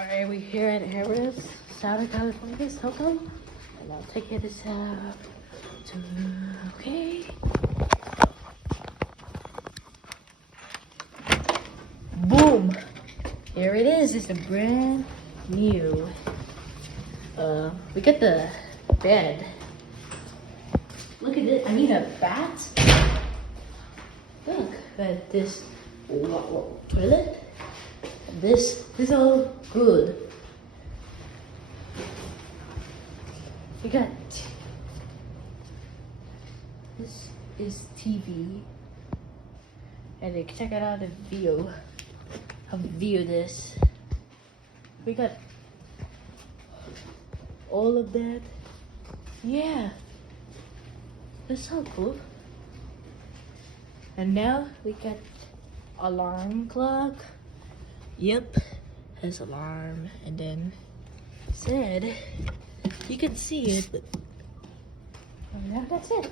Alright, we're here at Harrahs, Southern California, SoCal. And I'll take this out to, okay. Boom! Here it is, it's a brand new. We got the bed. Look at this, I need a bat. Look at this toilet. This is all good. We got this is TV, and you can check it out the view. How view this. We got all of that. Yeah, that's so cool. And now we got alarm clock. Yep, has alarm, and then said you can see it, but yeah, that's it.